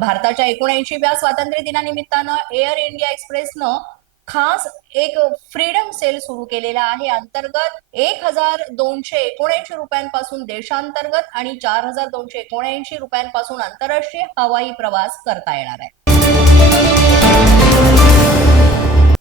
भारताच्या एकोणऐंशीव्या स्वातंत्र्य दिनानिमित्तानं एअर इंडिया एक्सप्रेसनं खास एक फ्रीडम सेल सुरू केलेला आहे. अंतर्गत एक हजार दोनशे एकोणऐंशी रुपयांपासून देशांतर्गत आणि चार हजार दोनशे एकोणऐंशी रुपयांपासून आंतरराष्ट्रीय हवाई प्रवास करता येणार आहे.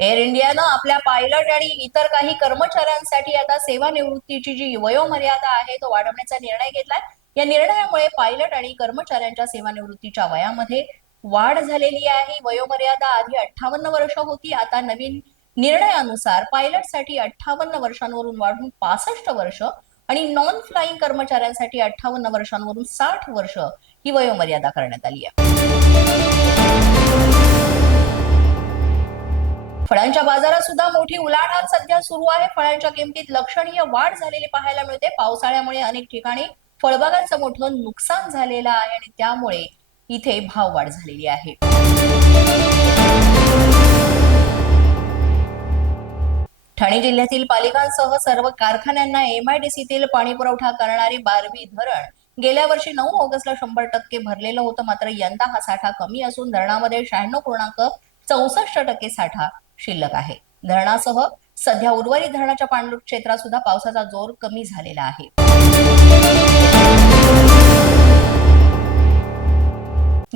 एअर इंडियानं आपल्या पायलट आणि इतर काही कर्मचाऱ्यांसाठी आता सेवानिवृत्तीची जी वयोमर्यादा आहे तो वाढवण्याचा निर्णय घेतलाय. या निर्णयामुळे पायलट आणि कर्मचाऱ्यांच्या सेवानिवृत्तीच्या वयामध्ये वाढ झालेली आहे. वयोमर्यादा आधी अठ्ठावन्न वर्ष होती. आता नवीन निर्णयानुसार पायलटसाठी अठ्ठावन्न वर्षांवरून वाढून पासष्ट वर्ष आणि नॉन फ्लाईंग कर्मचाऱ्यांसाठी अठ्ठावन्न वर्षांवरून साठ वर्ष ही वयोमर्यादा करण्यात आली आहे. फळांच्या बाजारात सुद्धा मोठी उलाढाल सध्या सुरू आहे. फळांच्या किमतीत लक्षणीय वाढ झालेली पाहायला मिळते. पावसाळ्यामुळे अनेक ठिकाणी फळबागांचं मोठं नुकसान झालेलं आहे आणि त्यामुळे इथे भाव वाढ झालेली आहे. ठाणे जिल्ह्यातील पालिकांसह सर्व कारखान्यांना एमआयडीसीतील पाणी पुरवठा करणारे बारवी धरण गेल्या वर्षी नऊ ऑगस्टला शंभर टक्के भरलेलं होतं मात्र यंदा हा साठा कमी असून धरणामध्ये शहाण्णव पूर्णांक चौसष्ट टक्के साठा शिल्लक आहे. धरणासह सध्या उर्वरित धरणाच्या पाणलोट क्षेत्रात सुद्धा पावसाचा जोर कमी झालेला आहे.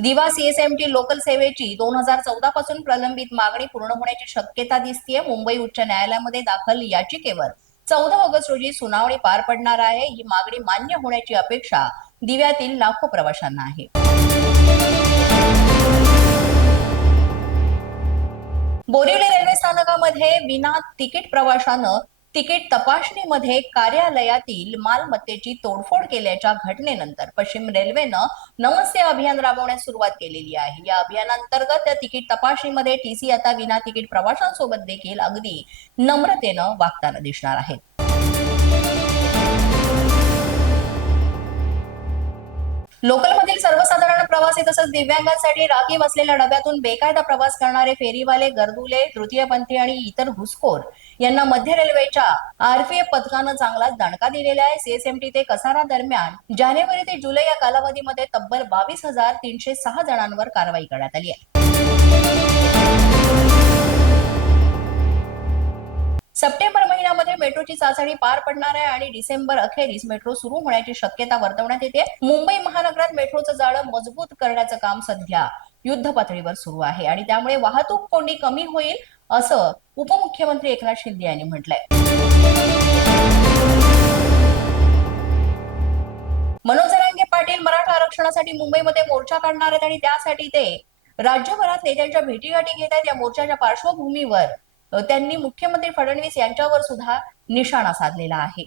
दिवा सीएसएमटी लोकल सेवेची दोन हजार चौदा पासून प्रलंबित मागणी पूर्ण होण्याची शक्यता दिसतीये. मुंबई उच्च न्यायालयामध्ये दाखल याचिकेवर. चौदा ऑगस्ट रोजी सुनावणी पार पडणार आहे. ही मागणी मान्य होण्याची अपेक्षा दिव्यातील लाखो प्रवाशांना आहे. बोरिवली रेल्वे स्थानकामध्ये विना तिकीट प्रवाशानं तिकीट तपासणीमध्ये कार्यालयातील मालमत्तेची तोडफोड केल्याच्या घटनेनंतर पश्चिम रेल्वेनं नमस्ते अभियान राबवण्यास सुरुवात केलेली आहे. या अभियानांतर्गत तिकीट तपासणीमध्ये टीसी आता विना तिकीट प्रवाशांसोबत देखील अगदी नम्रतेनं वागताना दिसणार आहेत. लोकलमधील सर्वसाधारण प्रवासी तसंच दिव्यांगांसाठी राखीव असलेल्या डब्यातून बेकायदा प्रवास करणारे फेरीवाले गर्दुले तृतीयपंथी आणि इतर घुसखोर यांना मध्य रेल्वेच्या आरपीएफ पथकानं चांगलाच दणका दिलेला आहे. सीएसएमटी ते कसारा दरम्यान जानेवारी ते जुलै या कालावधीमध्ये तब्बल बावीस हजार तीनशे सहा जणांवर कारवाई करण्यात आली आहे. सप्टेंबर महिन्यामध्ये मेट्रोची चाचणी पार पडणार आहे आणि डिसेंबर अखेरीस मेट्रो सुरू होण्याची शक्यता वर्तवण्यात येते. मुंबई महानगरात मेट्रोचं जाळं मजबूत करण्याचं काम सध्या युद्ध पातळीवर सुरू आहे आणि त्यामुळे वाहतूक कोंडी कमी होईल असं उपमुख्यमंत्री एकनाथ शिंदे यांनी म्हटलंय. मनोज जरांगे पाटील मराठा आरक्षणासाठी मुंबईमध्ये मोर्चा काढणार आहेत आणि त्यासाठी ते राज्यभरात नेत्यांच्या भेटीगाठी घेत आहेत. या मोर्चाच्या पार्श्वभूमीवर त्यांनी मुख्यमंत्री फडणवीस यांच्यावर सुद्धा निशाणा साधलेला आहे.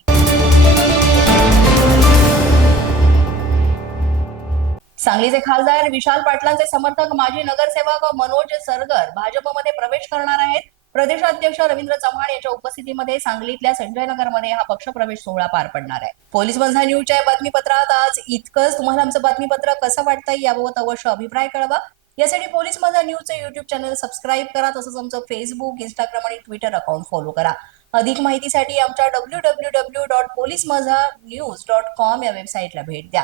सांगलीचे खासदार विशाल पाटलांचे समर्थक माजी नगरसेवक मनोज सरगर भाजपमध्ये प्रवेश करणार आहेत. प्रदेशाध्यक्ष रवींद्र चव्हाण यांच्या उपस्थितीमध्ये सांगलीतल्या संजय नगरमध्ये हा पक्षप्रवेश सोहळा पार पडणार आहे. पोलीस बंधा न्यूजच्या बातमीपत्रात आज इतकंच. तुम्हाला आमचं बातमीपत्र कसं वाटतंय याबाबत अवश्य अभिप्राय कळवा. यासाठी पोलीस माझा न्यूजचं युट्यूब चॅनल सबस्क्राईब करा तसंच आमचं फेसबुक इंस्टाग्राम आणि ट्विटर अकाउंट फॉलो करा. अधिक माहितीसाठी आमच्या W W W dot police Majha news dot com या वेबसाईटला भेट द्या.